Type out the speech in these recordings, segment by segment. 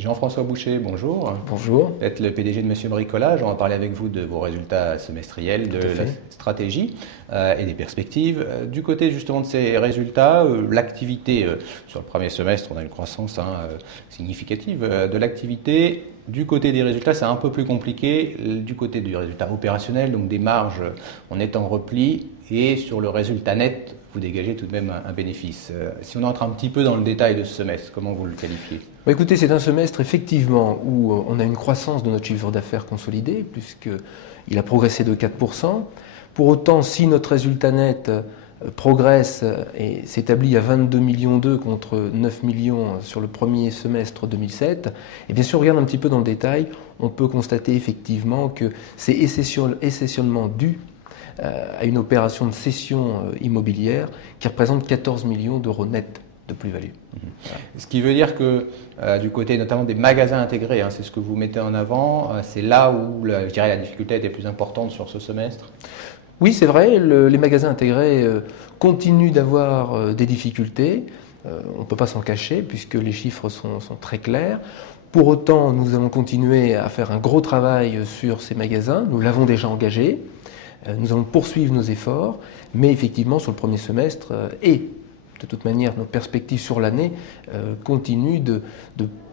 Jean-François Boucher, bonjour. Bonjour. Vous êtes le PDG de Monsieur Bricolage. On va parler avec vous de vos résultats semestriels, de Tout à la fait. stratégie et des perspectives. Du côté justement de ces résultats, l'activité, sur le premier semestre, on a une croissance significative de l'activité. Du côté des résultats, c'est un peu plus compliqué. Du côté du résultat opérationnel, donc des marges, on est en repli. Et sur le résultat net, vous dégagez tout de même un bénéfice. Si on entre un petit peu dans le détail de ce semestre, comment vous le qualifiez? Bah, écoutez, c'est un semestre effectivement où on a une croissance de notre chiffre d'affaires consolidé, puisqu'il a progressé de 4%. Pour autant, si notre résultat net progresse et s'établit à 22 millions d'euros contre 9 millions sur le premier semestre 2007, et bien sûr, on regarde un petit peu dans le détail, on peut constater effectivement que c'est essentiellement dû à une opération de cession immobilière qui représente 14 millions d'euros nets de plus-value. Ce qui veut dire que du côté notamment des magasins intégrés, c'est ce que vous mettez en avant, c'est là où je dirais, la difficulté était plus importante sur ce semestre. Oui, c'est vrai, les magasins intégrés continuent d'avoir des difficultés. On ne peut pas s'en cacher puisque les chiffres sont très clairs. Pour autant, nous allons continuer à faire un gros travail sur ces magasins. Nous l'avons déjà engagé. Nous allons poursuivre nos efforts. Mais effectivement, sur le premier semestre et de toute manière, nos perspectives sur l'année continuent de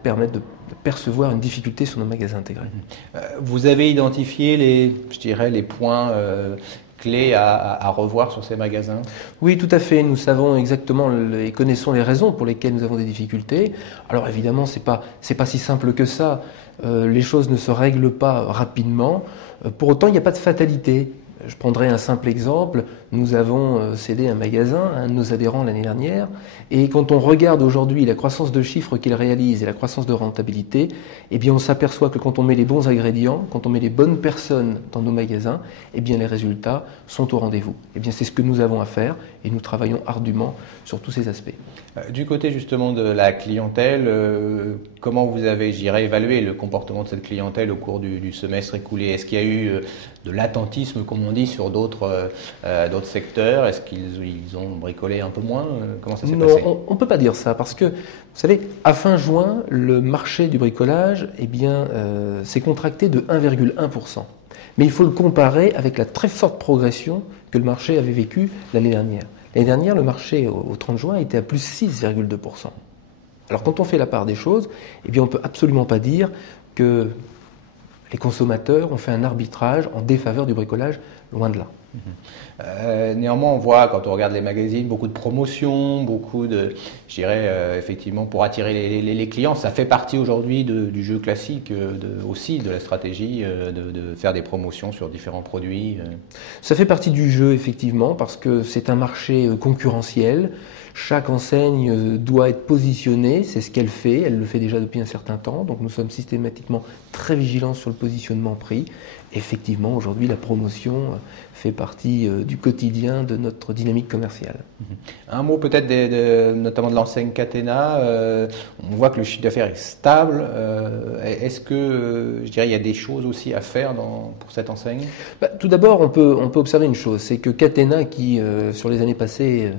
permettre de percevoir une difficulté sur nos magasins intégrés. Vous avez identifié je dirais, les points clés à revoir sur ces magasins? Oui, tout à fait. Nous savons exactement et connaissons les raisons pour lesquelles nous avons des difficultés. Alors évidemment, c'est pas si simple que ça. Les choses ne se règlent pas rapidement. Pour autant, il n'y a pas de fatalité. Je prendrai un simple exemple. Nous avons cédé un magasin à un de nos adhérents l'année dernière. Et quand on regarde aujourd'hui la croissance de chiffres qu'il réalise et la croissance de rentabilité, eh bien on s'aperçoit que quand on met les bons ingrédients, quand on met les bonnes personnes dans nos magasins, eh bien les résultats sont au rendez-vous. Eh bien c'est ce que nous avons à faire et nous travaillons ardument sur tous ces aspects. Du côté justement de la clientèle, comment vous avez, je dirais, évalué le comportement de cette clientèle au cours du semestre écoulé? Est-ce qu'il y a eu de l'attentisme, comme on dit, sur d'autres secteurs? Est-ce qu'ils ont bricolé un peu moins? Comment ça s'est passé? Non, on ne peut pas dire ça parce que, vous savez, à fin juin, le marché du bricolage eh bien, s'est contracté de 1,1%. Mais il faut le comparer avec la très forte progression que le marché avait vécue l'année dernière. L'année dernière, le marché au 30 juin était à plus 6,2%. Alors quand on fait la part des choses, eh bien, on ne peut absolument pas dire que les consommateurs ont fait un arbitrage en défaveur du bricolage, loin de là. Néanmoins, on voit quand on regarde les magazines beaucoup de promotions, beaucoup de, je dirais effectivement pour attirer les clients. Ça fait partie aujourd'hui du jeu classique, aussi de la stratégie de faire des promotions sur différents produits. Ça fait partie du jeu, effectivement, parce que c'est un marché concurrentiel. Chaque enseigne doit être positionnée, c'est ce qu'elle fait, elle le fait déjà depuis un certain temps, donc nous sommes systématiquement très vigilants sur le positionnement prix. Effectivement, aujourd'hui, la promotion fait partie du quotidien de notre dynamique commerciale. Un mot peut-être notamment de l'enseigne Catena. On voit que le chiffre d'affaires est stable. Est-ce que, je dirais, il y a des choses aussi à faire pour cette enseigne? Tout d'abord, on peut observer une chose, c'est que Catena, qui sur les années passées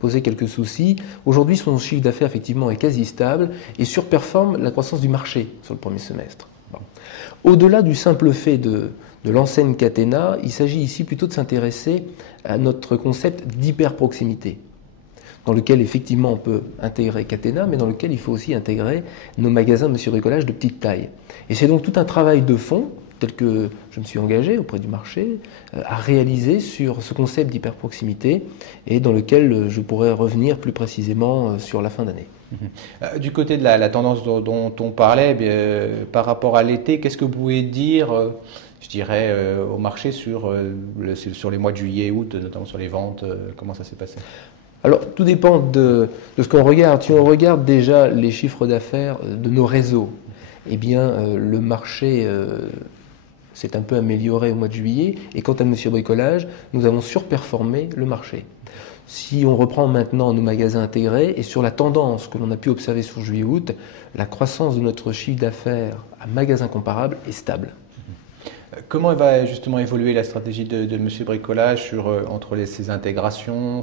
posait quelques soucis, aujourd'hui son chiffre d'affaires effectivement est quasi stable et surperforme la croissance du marché sur le premier semestre. Bon. Au-delà du simple fait de l'enseigne Catena, il s'agit ici plutôt de s'intéresser à notre concept d'hyper-proximité, dans lequel effectivement on peut intégrer Catena, mais dans lequel il faut aussi intégrer nos magasins Monsieur Bricolage de petite taille. Et c'est donc tout un travail de fond, tel que je me suis engagé auprès du marché, à réaliser sur ce concept d'hyper-proximité, et dans lequel je pourrais revenir plus précisément sur la fin d'année. Du côté de la tendance dont on parlait, par rapport à l'été, qu'est-ce que vous pouvez dire, je dirais, au marché sur les mois de juillet et août, notamment sur les ventes, comment ça s'est passé? Alors, tout dépend de ce qu'on regarde. Si on regarde déjà les chiffres d'affaires de nos réseaux, eh bien, le marché s'est un peu amélioré au mois de juillet. Et quant à Monsieur Bricolage, nous avons surperformé le marché. Si on reprend maintenant nos magasins intégrés et sur la tendance que l'on a pu observer sur juillet-août, la croissance de notre chiffre d'affaires à magasins comparables est stable. Comment va justement évoluer la stratégie de Monsieur Bricolage entre ces intégrations,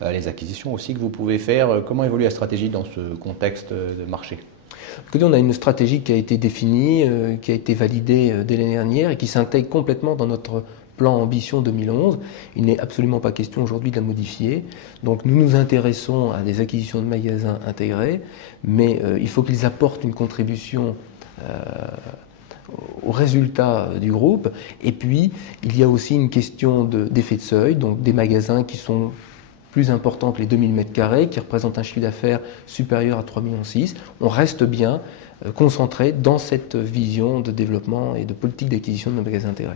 les acquisitions aussi que vous pouvez faire? Comment évolue la stratégie dans ce contexte de marché? Écoutez, on a une stratégie qui a été définie, qui a été validée dès l'année dernière et qui s'intègre complètement dans notre plan Ambition 2011. Il n'est absolument pas question aujourd'hui de la modifier. Donc nous nous intéressons à des acquisitions de magasins intégrés, mais il faut qu'ils apportent une contribution aux résultats du groupe. Et puis, il y a aussi une question d'effet de seuil, donc des magasins qui sont plus importants que les 2000 m², qui représentent un chiffre d'affaires supérieur à 3,6 millions. On reste bien concentré dans cette vision de développement et de politique d'acquisition de nos magasins intégrés.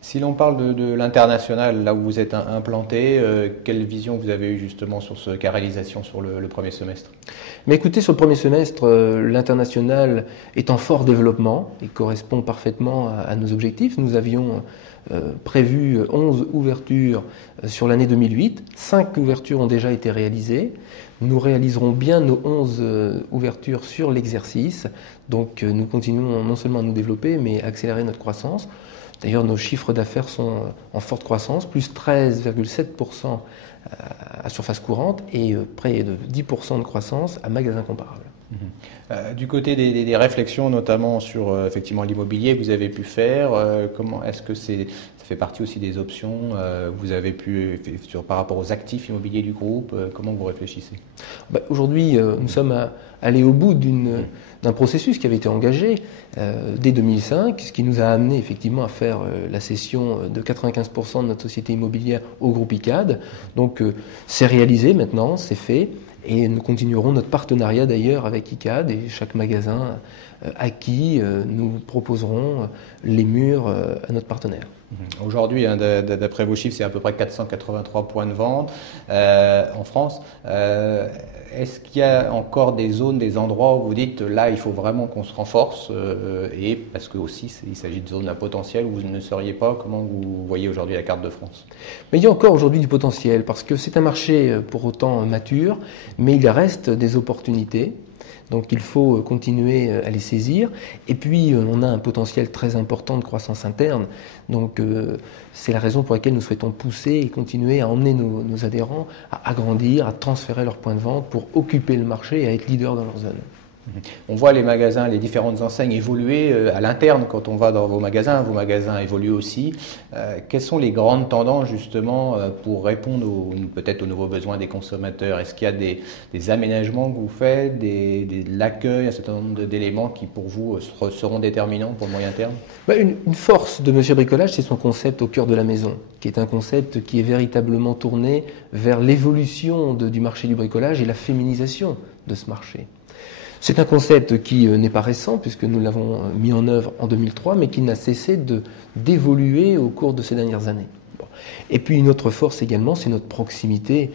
Si l'on parle de l'international, là où vous êtes implanté, quelle vision vous avez eue justement sur ce cas réalisation sur le premier semestre? Mais écoutez, sur le premier semestre, l'international est en fort développement et correspond parfaitement à nos objectifs. Nous avions prévu 11 ouvertures sur l'année 2008. 5 ouvertures ont déjà été réalisées. Nous réaliserons bien nos 11 ouvertures sur l'exercice. Donc nous continuons non seulement à nous développer, mais à accélérer notre croissance. D'ailleurs, nos chiffres d'affaires sont en forte croissance, plus 13,7% à surface courante et près de 10% de croissance à magasins comparables. Du côté des réflexions, notamment sur effectivement l'immobilier, vous avez pu faire, comment est-ce que ça fait partie aussi des options vous avez pu par rapport aux actifs immobiliers du groupe, comment vous réfléchissez? Aujourd'hui, nous sommes allés au bout d'un processus qui avait été engagé dès 2005, ce qui nous a amené effectivement à faire la cession de 95% de notre société immobilière au groupe ICAD. Donc c'est réalisé maintenant, c'est fait. Et nous continuerons notre partenariat d'ailleurs avec ICAD et chaque magasin acquis, nous proposerons les murs à notre partenaire. Aujourd'hui, d'après vos chiffres, c'est à peu près 483 points de vente en France. Est-ce qu'il y a encore des zones, des endroits où vous dites là, il faut vraiment qu'on se renforce et parce que aussi il s'agit de zones à potentiel où vous ne seriez pas, comment vous voyez aujourd'hui la carte de France? Mais il y a encore aujourd'hui du potentiel parce que c'est un marché pour autant mature, mais il reste des opportunités. Donc il faut continuer à les saisir. Et puis on a un potentiel très important de croissance interne. Donc c'est la raison pour laquelle nous souhaitons pousser et continuer à emmener nos adhérents à agrandir, à transférer leurs points de vente pour occuper le marché et à être leader dans leur zone. On voit les magasins, les différentes enseignes évoluer à l'interne quand on va dans vos magasins évoluent aussi. Quelles sont les grandes tendances justement pour répondre peut-être aux nouveaux besoins des consommateurs? Est-ce qu'il y a des aménagements que vous faites, de l'accueil, un certain nombre d'éléments qui pour vous seront déterminants pour le moyen terme? Une force de Monsieur Bricolage, c'est son concept au cœur de la maison, qui est un concept qui est véritablement tourné vers l'évolution du marché du bricolage et la féminisation de ce marché. C'est un concept qui n'est pas récent puisque nous l'avons mis en œuvre en 2003, mais qui n'a cessé d'évoluer au cours de ces dernières années. Bon. Et puis une autre force également, c'est notre proximité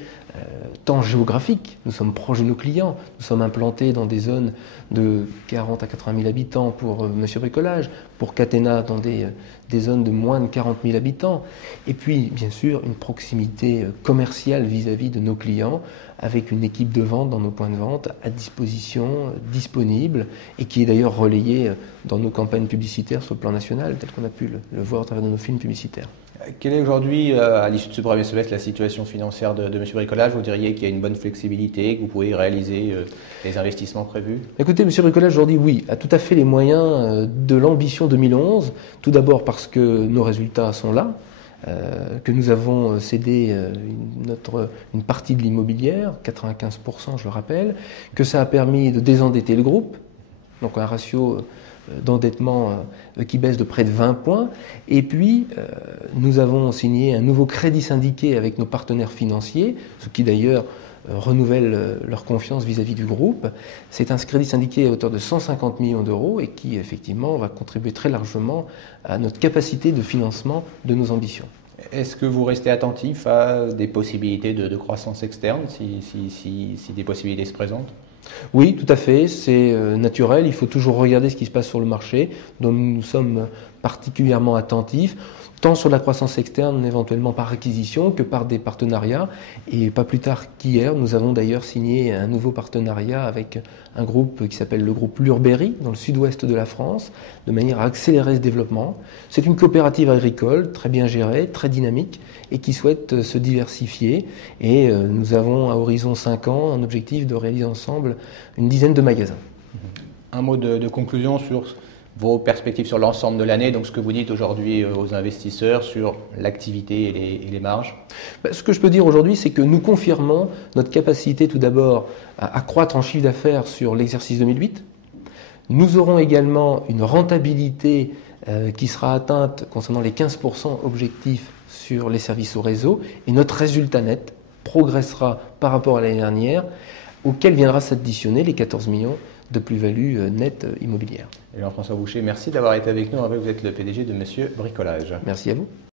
tant géographique. Nous sommes proches de nos clients, nous sommes implantés dans des zones de 40 à 80 000 habitants pour Monsieur Bricolage, pour Catena dans des zones de moins de 40 000 habitants. Et puis bien sûr une proximité commerciale vis-à-vis de nos clients, avec une équipe de vente dans nos points de vente à disposition, disponible, et qui est d'ailleurs relayée dans nos campagnes publicitaires sur le plan national, tel qu'on a pu le voir à travers de nos films publicitaires. Quelle est aujourd'hui, à l'issue de ce premier semestre, la situation financière de M. Bricolage? Vous diriez qu'il y a une bonne flexibilité, que vous pouvez réaliser les investissements prévus? Écoutez, M. Bricolage aujourd'hui, oui, a tout à fait les moyens de l'ambition 2011. Tout d'abord parce que nos résultats sont là, que nous avons cédé une partie de l'immobilière, 95% je le rappelle, que ça a permis de désendetter le groupe, donc un ratio d'endettement qui baisse de près de 20 points. Et puis, nous avons signé un nouveau crédit syndiqué avec nos partenaires financiers, ce qui d'ailleurs renouvelle leur confiance vis-à-vis du groupe. C'est un crédit syndiqué à hauteur de 150 millions d'euros et qui, effectivement, va contribuer très largement à notre capacité de financement de nos ambitions. Est-ce que vous restez attentif à des possibilités de croissance externe, si des possibilités se présentent? Oui, tout à fait, c'est naturel. Il faut toujours regarder ce qui se passe sur le marché, dont nous sommes particulièrement attentifs, tant sur la croissance externe, éventuellement par acquisition, que par des partenariats. Et pas plus tard qu'hier, nous avons d'ailleurs signé un nouveau partenariat avec un groupe qui s'appelle le groupe Lurberry, dans le sud-ouest de la France, de manière à accélérer ce développement. C'est une coopérative agricole très bien gérée, très dynamique, et qui souhaite se diversifier. Et nous avons à horizon 5 ans un objectif de réaliser ensemble une dizaine de magasins. un mot de conclusion sur vos perspectives sur l'ensemble de l'année, donc ce que vous dites aujourd'hui aux investisseurs sur l'activité et les marges. Ce que je peux dire aujourd'hui, c'est que nous confirmons notre capacité tout d'abord à croître en chiffre d'affaires sur l'exercice 2008. Nous aurons également une rentabilité qui sera atteinte concernant les 15% objectifs sur les services au réseau, et notre résultat net progressera par rapport à l'année dernière, auquel viendra s'additionner les 14 millions de plus-value nette immobilière. Et Jean-François Boucher, merci d'avoir été avec nous. Vous êtes le PDG de Monsieur Bricolage. Merci à vous.